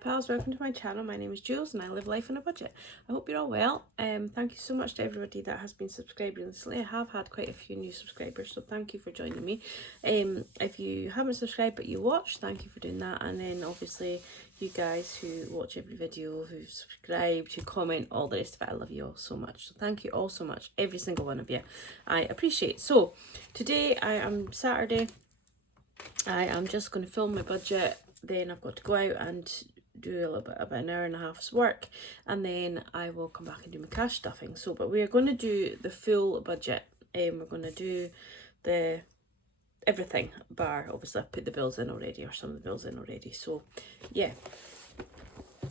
pals, welcome to my channel. My name is Jules and I live life on a budget. I hope you're all well. Thank you so much to everybody that has been subscribing recently. I have had quite a few new subscribers, so thank you for joining me. If you haven't subscribed but you watch, thank you for doing that. And then obviously you guys who watch every video, who subscribe, who comment, all the rest of it, I love you all so much. So thank you all so much, every single one of you. I appreciate. So today I am Saturday. I am just going to film my budget. Then I've got to go out and do a little bit, about an hour and a half's work, and then I will come back and do my cash stuffing. So, but we are going to do the full budget. We're going to do the everything bar. Obviously, I've put the bills in already, or some of the bills in already. So, yeah,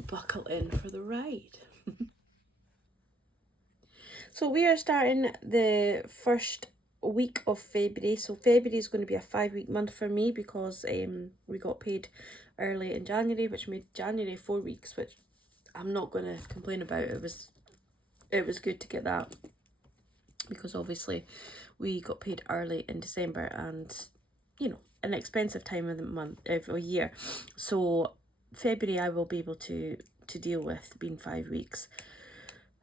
buckle in for the ride. So we are starting the first week of February. So February is going to be a 5-week month for me because we got paid early in January, which made January 4 weeks, which I'm not going to complain about. It was good to get that, because obviously we got paid early in December, and you know, an expensive time of the month, every year. So February I will be able to deal with being 5 weeks.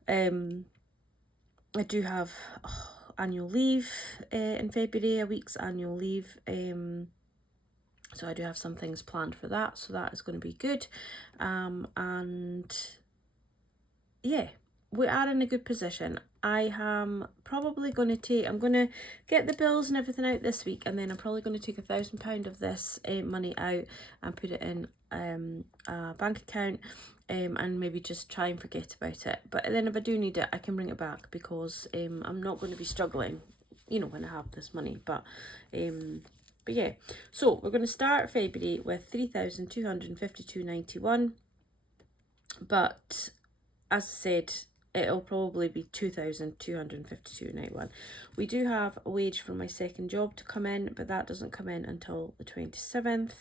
I do have annual leave in February, a week's annual leave. So I do have some things planned for that, so that is going to be good. And yeah, we are in a good position. I am probably going to I'm going to get the bills and everything out this week, and then I'm probably going to take £1,000 of this money out and put it in a bank account, and maybe just try and forget about it. But then if I do need it, I can bring it back, because I'm not going to be struggling, you know, when I have this money. But yeah, so we're going to start February with £3,252.91, but as I said, it'll probably be £2,252.91. We do have a wage from my second job to come in, but that doesn't come in until the 27th,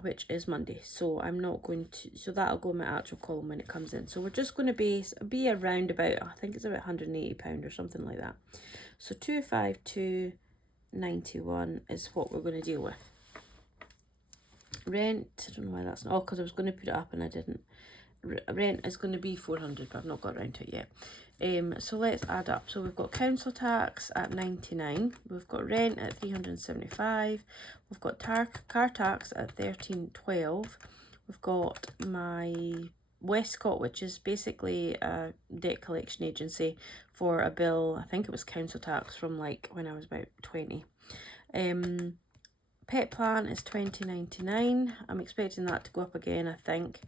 which is Monday. So I'm not going to, so that'll go in my actual column when it comes in. So we're just going to be around about, I think it's about £180 or something like that. So 252.91 is what we're going to deal with. Rent, I don't know why that's not, because I was going to put it up and I didn't. Rent is going to be 400, but I've not got around to it yet. So let's add up. So we've got council tax at 99, we've got rent at 375, we've got car tax at 1312, we've got my Westcott, which is basically a debt collection agency, for a bill, I think it was council tax from like when I was about 20. Pet plan is 20.99. I'm expecting that to go up again, I think.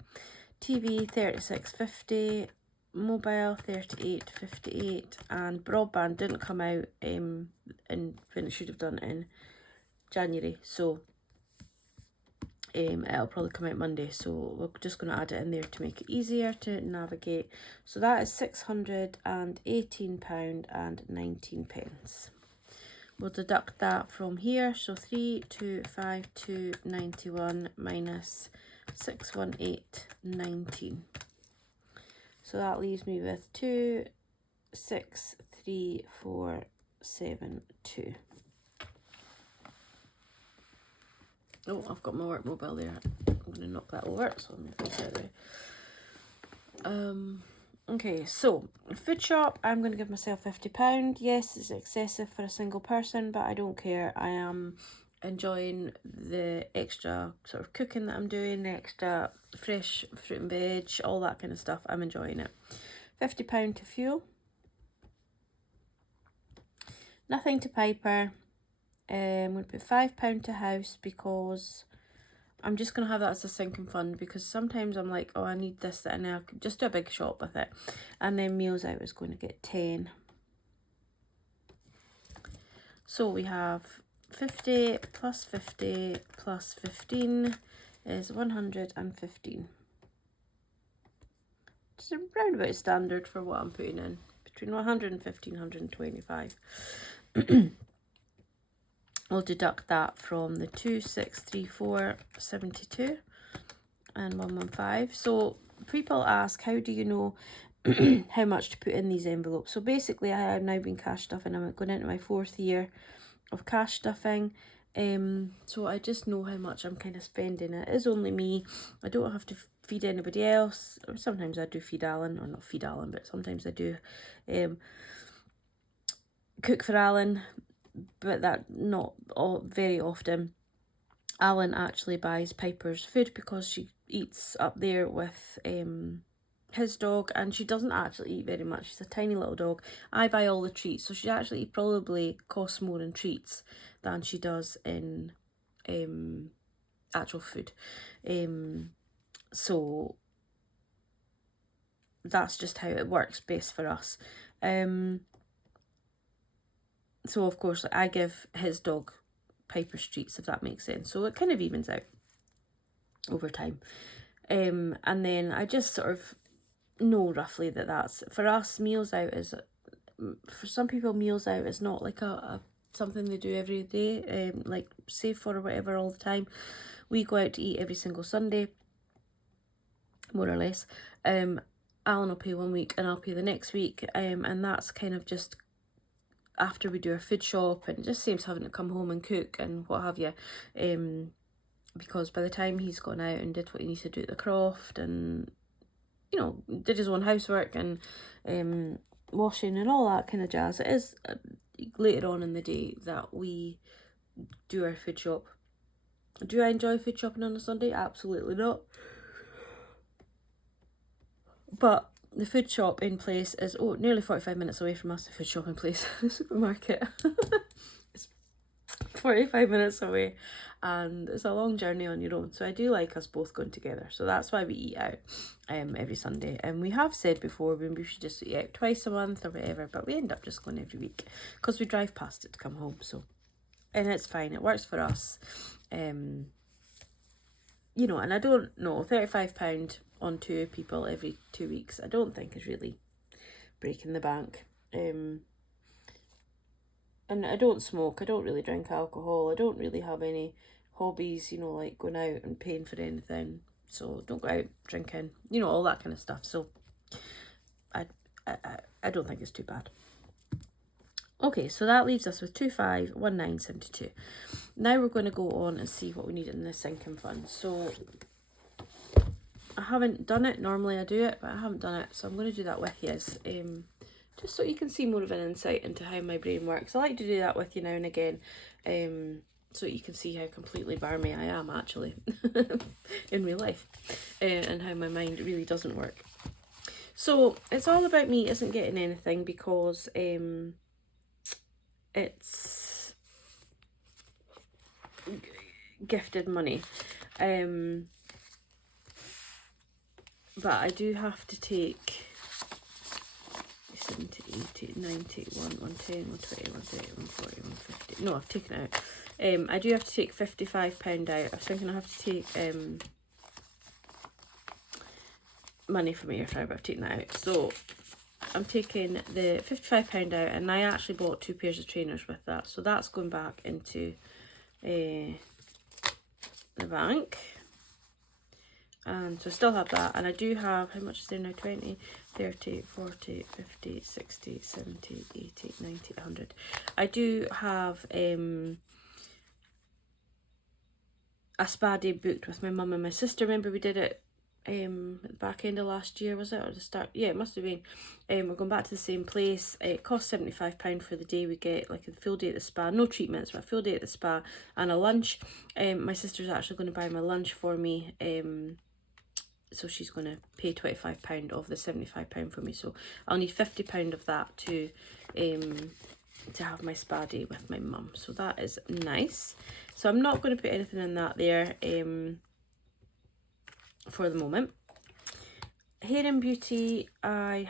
TV 36.50, mobile 38.58, and broadband didn't come out when it should have done in January, so it'll probably come out Monday. So we're just going to add it in there to make it easier to navigate. So that is £618.19. We'll deduct that from here. So 3,252.91 minus 618.19. So that leaves me with 263,472. Oh, I've got my work mobile there. I'm going to knock that over, so I'm going to face it away. Okay, so food shop, I'm going to give myself £50. Yes, it's excessive for a single person, but I don't care. I am enjoying the extra sort of cooking that I'm doing, the extra fresh fruit and veg, all that kind of stuff. I'm enjoying it. £50 to fuel. Nothing to Piper. I'm going to put £5 to house, because I'm just going to have that as a sinking fund, because sometimes I'm like, oh, I need this, that, and I could just do a big shop with it. And then meals out is going to get 10. So we have 50 plus 50 plus 15 is 115. It's around about standard for what I'm putting in, between 115 and 125. We'll deduct that from the 2,634.72 and 115. So people ask, how do you know how much to put in these envelopes? So basically I have now been cash stuffing. I'm going into my 4th year of cash stuffing. So I just know how much I'm kind of spending. It is only me. I don't have to feed anybody else. Sometimes I do feed Alan, or not feed Alan, but sometimes I do cook for Alan, but that not all very often. Alan actually buys Piper's food because she eats up there with his dog, and she doesn't actually eat very much. She's a tiny little dog. I buy all the treats, so she actually probably costs more in treats than she does in actual food. So that's just how it works best for us. So of course I give his dog Piper's treats, if that makes sense. So it kind of evens out over time. And then I just sort of know roughly that that's, for us, meals out is, for some people meals out is not like a something they do every day, like save for or whatever all the time. We go out to eat every single Sunday, more or less. Alan will pay 1 week and I'll pay the next week, and that's kind of just after we do our food shop, and it just saves having to come home and cook and what have you, because by the time he's gone out and did what he needs to do at the croft, and you know, did his own housework and washing and all that kind of jazz, it is later on in the day that we do our food shop. Do I enjoy food shopping on a Sunday? Absolutely not. But the food shop in place is nearly 45 minutes away from us. The food shop in place, the supermarket. It's 45 minutes away, and it's a long journey on your own. So I do like us both going together. So that's why we eat out every Sunday. And we have said before we should just eat out twice a month or whatever, but we end up just going every week because we drive past it to come home. So, and it's fine. It works for us. You know, and I don't know, £35 on 2 people every 2 weeks, I don't think is really breaking the bank. And I don't smoke, I don't really drink alcohol, I don't really have any hobbies, you know, like going out and paying for anything. So don't go out drinking, you know, all that kind of stuff. So I don't think it's too bad. Okay, so that leaves us with 251972. Now we're going to go on and see what we need in the sinking fund. So I haven't done it. Normally I do it, but I haven't done it. So I'm going to do that with you, just so you can see more of an insight into how my brain works. I like to do that with you now and again, so you can see how completely barmy I am actually in real life, and how my mind really doesn't work. So it's all about me isn't getting anything because it's gifted money, but I do have to take 70, 80, 90, 110, 120, 130, 140, 150. No, I've taken it out. I do have to take £55 out. I was thinking I have to take money from my air fryer, but I've taken that out. So I'm taking the £55 out, and I actually bought 2 pairs of trainers with that. So that's going back into the bank. And so I still have that, and I do have, how much is there now? 20, 30, 40, 50, 60, 70, 80, 90, 100. I do have a spa day booked with my mum and my sister. Remember we did it at the back end of last year, was it, or the start? Yeah, it must have been. We're going back to the same place. It costs £75 for the day. We get like a full day at the spa, no treatments, but a full day at the spa and a lunch. My sister's actually going to buy my lunch for me, so she's going to pay £25 of the £75 for me. So I'll need £50 of that to have my spa day with my mum. So that is nice. So I'm not going to put anything in that there for the moment. Hair and beauty, I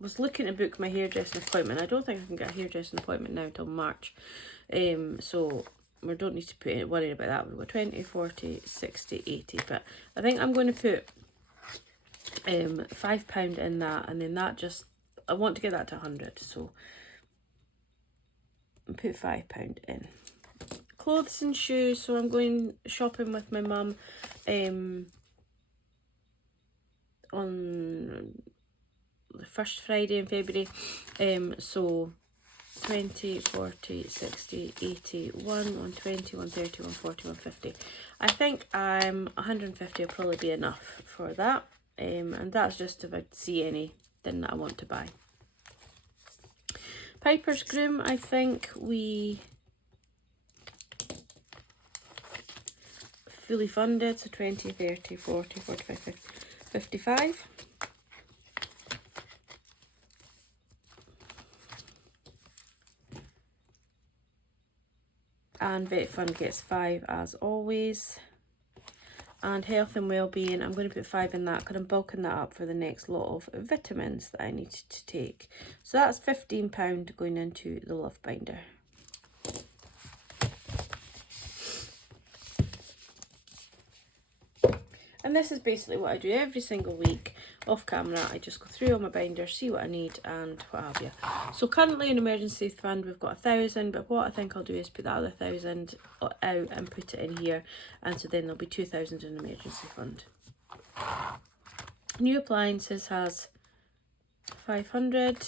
was looking to book my hairdressing appointment. I don't think I can get a hairdressing appointment now until March. So we don't need to worry about that. We've got 20, 40, 60, 80. But I think I'm going to put £5 in that, and then that just, I want to get that to 100, so I'll put £5 in. Clothes and shoes, so I'm going shopping with my mum on the first Friday in February, so 20, 40, 60, 80, 120, 130, 140, 150. I think 150 will probably be enough for that. And that's just if I see anything that I want to buy. Piper's Groom, I think we fully funded, so 20, 30, 40, 45, 50, 55. And Vet Fund gets 5 as always. And Health and Wellbeing, I'm going to put 5 in that because I'm bulking that up for the next lot of vitamins that I need to take. So that's £15 going into the Love Binder. And this is basically what I do every single week off camera. I just go through all my binders, see what I need and what have you. So currently in emergency fund we've got 1,000, but what I think I'll do is put that other 1,000 out and put it in here, and so then there'll be 2,000 in emergency fund. New appliances has 500.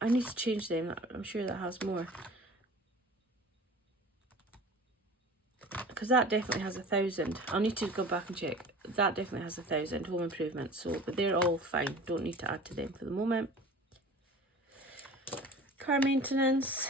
I need to change them. I'm sure that has more. Because that definitely has 1,000. I'll need to go back and check. That definitely has 1,000 home improvements. So, but they're all fine. Don't need to add to them for the moment. Car maintenance.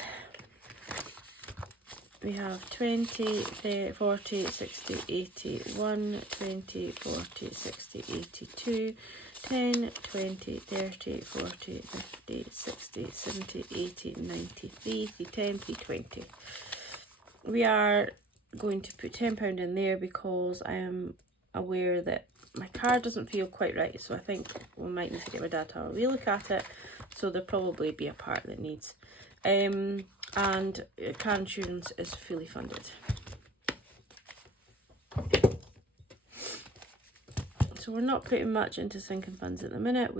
We have 20, 30, 40, 60, 80, 1, 20, 40, 60, 82, 10, 20, 30, 40, 50, 60, 70, 80, 90, 3, 10, 320. We are going to put £10 in there because I am aware that my car doesn't feel quite right, so I think we might need to get my dad to have a relook at it. So there'll probably be a part that needs. And car insurance is fully funded. So we're not putting much into sinking funds at the minute.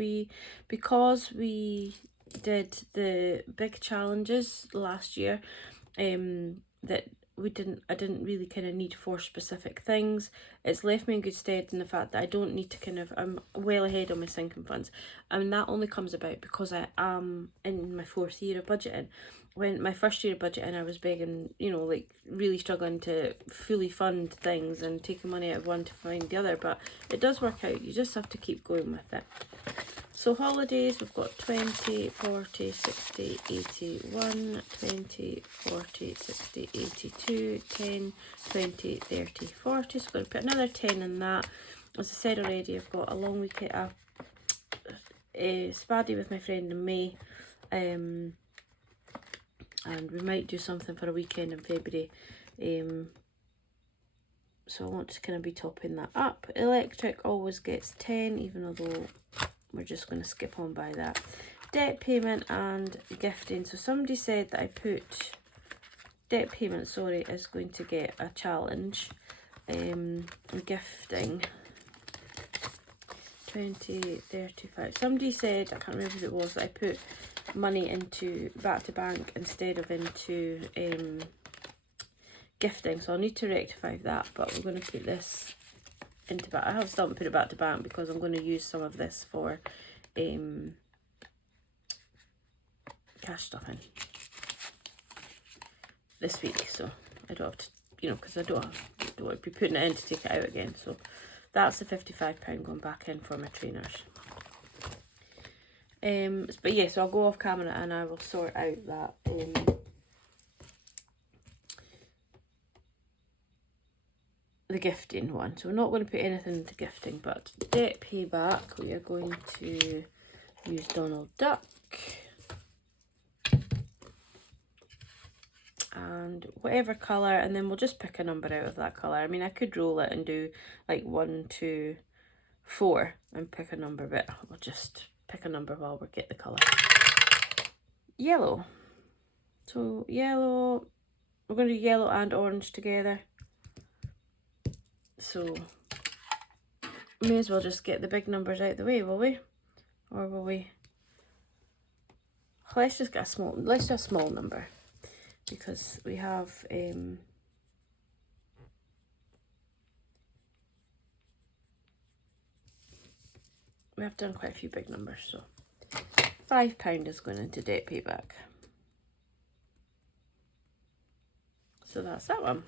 Because we did the big challenges last year, that I didn't really kind of need 4 specific things. It's left me in good stead in the fact that I don't need to I'm well ahead on my sinking funds. And that only comes about because I am in my 4th year of budgeting. When my first year of budgeting, I was begging, like really struggling to fully fund things and taking money out of one to find the other. But it does work out. You just have to keep going with it. So holidays, we've got 20, 40, 60, 80, 1, 20, 40, 60, 82, 10, 20, 30, 40. So I'm going to put another 10 in that. As I said already, I've got a long weekend, a spaddy with my friend in May. And we might do something for a weekend in February. So I want to kind of be topping that up. Electric always gets 10, even though we're just going to skip on by that. Debt payment and gifting. So somebody said that I put debt payment, is going to get a challenge. Gifting 20, 35. Somebody said, I can't remember who it was, that I put money into back to bank instead of into gifting. So I'll need to rectify that, but we're going to put this into back. I have still put it back to bank because I'm going to use some of this for cash stuffing this week, so I don't have to, because I don't want to be putting it in to take it out again. So that's the £55 going back in for my trainers. But yeah, so I'll go off camera and I will sort out that the gifting one. So we're not going to put anything into gifting, but debt payback, we are going to use Donald Duck. And whatever colour, and then we'll just pick a number out of that colour. I mean, I could roll it and do like 1, 2, 4 and pick a number, but we'll just pick a number while we get the colour. Yellow. So yellow, we're going to do yellow and orange together. So may as well just get the big numbers out of the way, will we? Or will we? Let's just get let's do a small number, because we have we have done quite a few big numbers. So £5 is going into debt payback. So that's that one.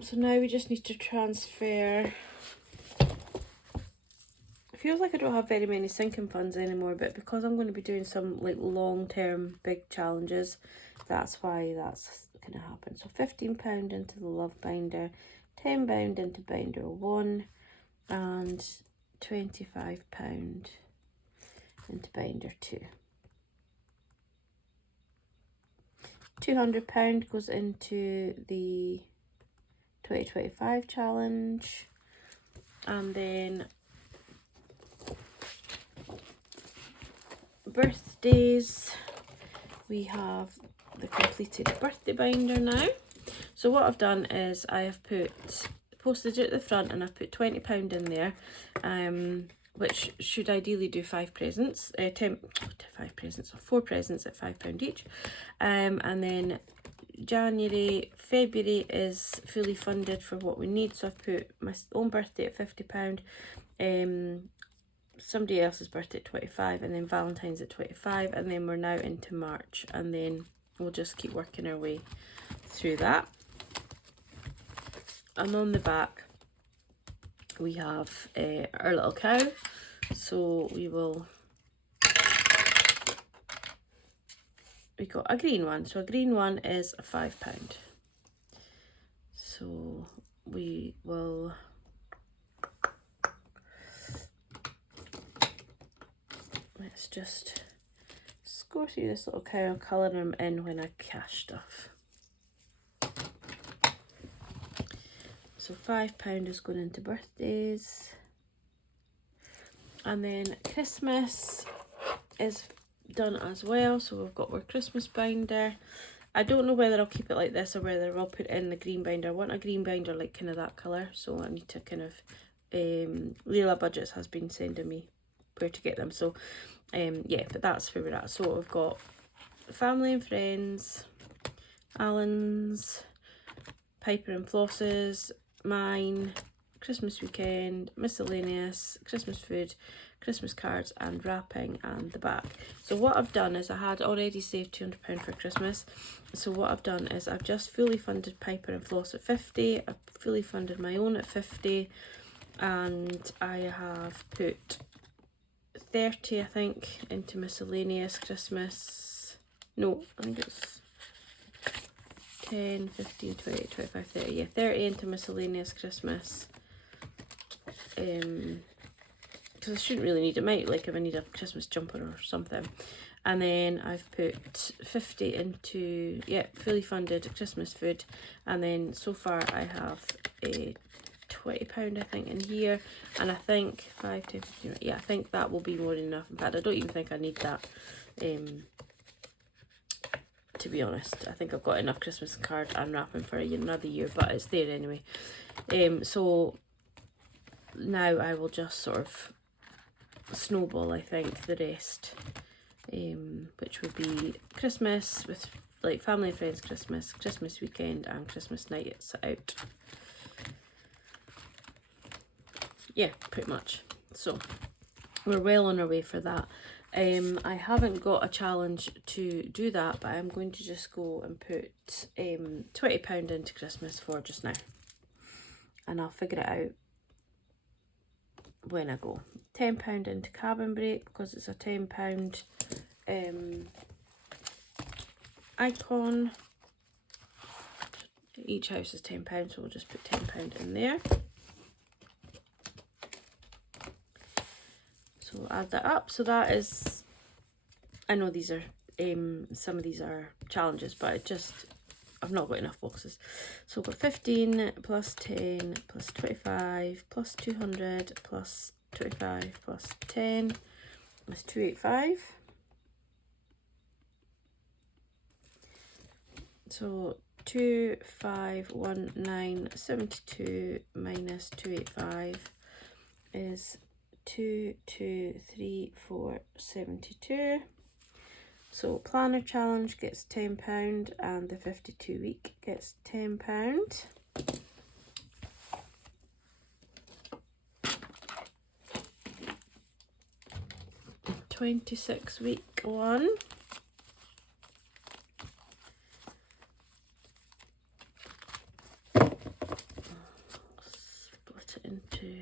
So now we just need to transfer. It feels like I don't have very many sinking funds anymore, but because I'm going to be doing some like long-term big challenges, that's why that's going to happen. So £15 into the love binder, £10 into binder 1, and £25 into binder 2. £200 goes into the 2025 challenge, and then birthdays, we have the completed birthday binder now. So what I've done is I have put postage at the front, and I've put £20 in there, which should ideally do 5 presents, 5 presents, or 4 presents at £5 each. And then January, February is fully funded for what we need, so I've put my own birthday at £50, somebody else's birthday at 25, and then Valentine's at 25, and then we're now into March, and then we'll just keep working our way through that. And on the back we have our little cow, so we got a green one, so a green one is a £5. So we will let's just score through this little cow and colour them in when I cash stuff. So £5 is going into birthdays, and then Christmas is done as well. So we've got our Christmas binder. I don't know whether I'll keep it like this or whether I'll put in the green binder. I want a green binder like kind of that colour, so I need to kind of Leela Budgets has been sending me where to get them, so yeah, but that's where we're at. So we've got family and friends, Alan's, Piper and Floss's, mine, Christmas weekend, miscellaneous, Christmas food, Christmas cards, and wrapping, and the back. So what I've done is I had already saved £200 for Christmas, so what I've done is I've just fully funded Piper and Floss at 50, I've fully funded my own at 50, and I have put 30, I think, into miscellaneous Christmas. No, I think it's 10, 15, 20, 25, 30. Yeah, 30 into miscellaneous Christmas. Because I shouldn't really need it. Might, like, if I need a Christmas jumper or something. And then I've put 50 into, yeah, fully funded Christmas food. And then so far I have a £20, I think, in here, and I think 5, 10, 15, yeah, I think that will be more than enough. In fact, I don't even think I need that, to be honest. I think I've got enough Christmas cards and wrapping for another year, but it's there anyway. So now I will just sort of snowball, I think, the rest, which would be Christmas with like family and friends Christmas, Christmas weekend, and Christmas night it's out. Yeah, pretty much. So we're well on our way for that. I haven't got a challenge to do that, but I'm going to just go and put £20 into Christmas for just now, and I'll figure it out when I go. £10 into cabin break because it's a £10 icon. Each house is £10, so we'll just put £10 in there. So we'll add that up. So that is, I know these are some of these are challenges, but I've not got enough boxes. So we've got 15 plus 10 plus 25 plus 200 plus 25 plus 10 is 285. So 251972 minus 285 is 223472. So planner challenge gets £10 and the 52 week gets £10. 26-week one. Split it into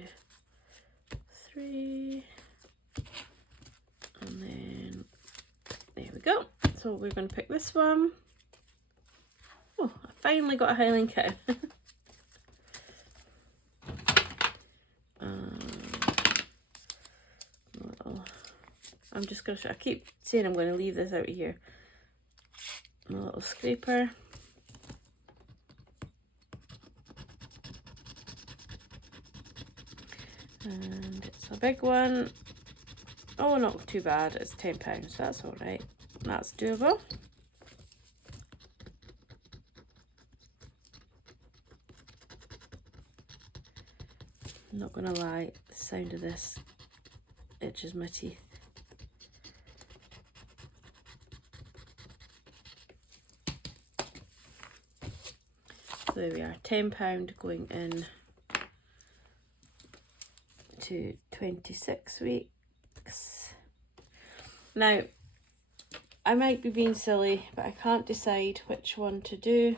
3. And then, there we go. So we're going to pick this one. Oh, I finally got a Highland cow. I'm just going to, I keep saying I'm going to leave this out of here. My little scraper. And it's a big one. Oh, not too bad. It's £10, so that's alright. That's doable. I'm not going to lie, the sound of this itches my teeth. So there we are, £10 going in to 26 weeks. Now, I might be being silly, but I can't decide which one to do.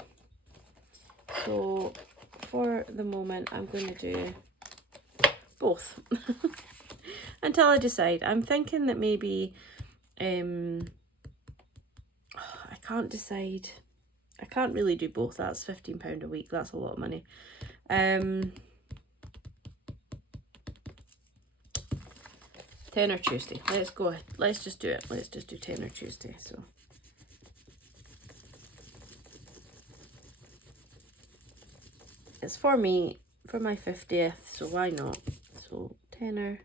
So for the moment, I'm going to do both until I decide. I'm thinking that maybe I can't decide. I can't really do both. That's £15 a week. That's a lot of money. Tenner Tuesday. Let's go. Let's just do it. Let's just do Tenner Tuesday. So it's for me, for my 50th, so why not? So Tenner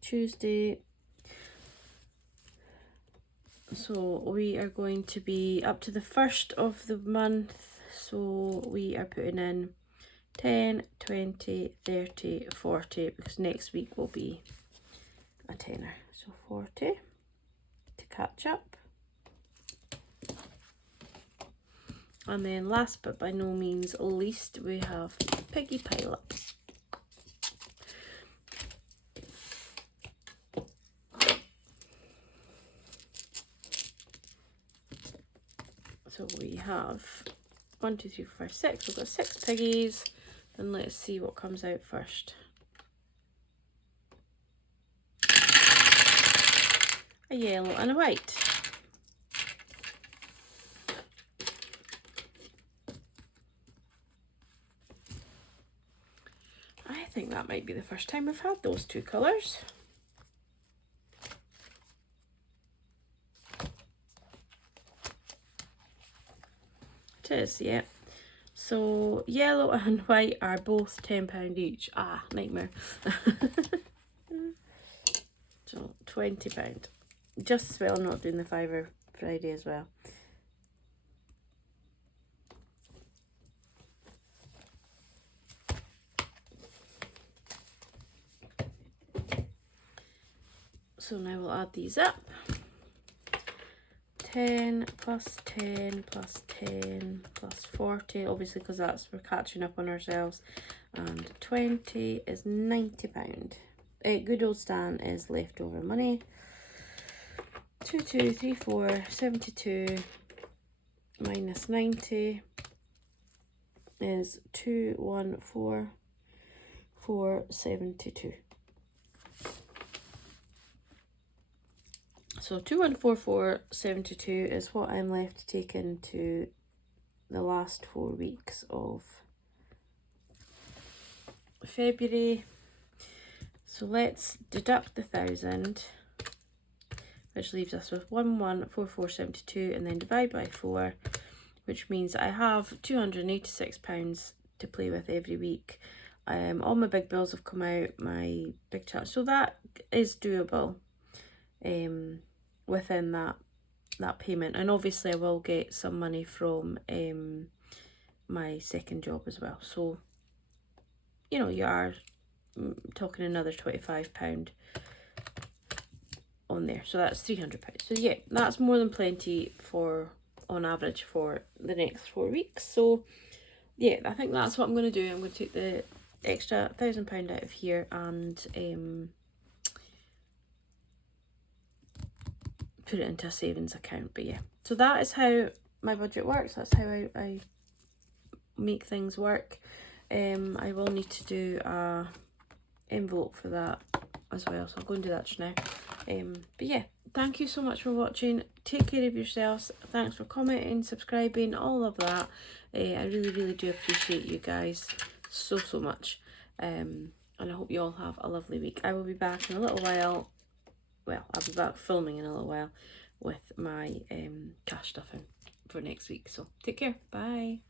Tuesday. So we are going to be up to the 1st of the month. So we are putting in 10, 20, 30, 40, because next week will be a tenner. So 40 to catch up. And then last but by no means least, we have Piggy Pilot. So we have 1, 2, 3, 4, 5, 6. We've got 6 piggies. And let's see what comes out first. A yellow and a white. I think that might be the first time we've had those two colours. It is, yeah. So yellow and white are both £10 each. Ah, nightmare. So £20. Just as well not doing the Fiver Friday as well. So now we'll add these up. 10 plus 10 plus 10 plus 40, obviously because that's, we're catching up on ourselves, and 20 is £90. Good old Stan is leftover money. 2, 2, 3, 4, 72 minus 90 is 214472. So 214472 is what I'm left to take into the last 4 weeks of February. So let's deduct the 1,000, which leaves us with 114472, and then divide by 4, which means I have £286 to play with every week. All my big bills have come out, my big chat, so that is doable. Within that payment, and obviously I will get some money from my second job as well, so you know, you are talking another £25 on there, so that's £300. So yeah, that's more than plenty for, on average, for the next 4 weeks. So yeah, I think that's what I'm going to do. I'm going to take the extra £1,000 out of here and put it into a savings account. But yeah, so that is how my budget works. That's how I make things work. I will need to do a envelope for that as well, so I'll go and do that just now. But yeah, thank you so much for watching. Take care of yourselves. Thanks for commenting, subscribing, all of that. I really do appreciate you guys so much. And I hope you all have a lovely week. I will be back in a little while. Well, I'll be back filming in a little while with my cash stuffing for next week. So take care. Bye.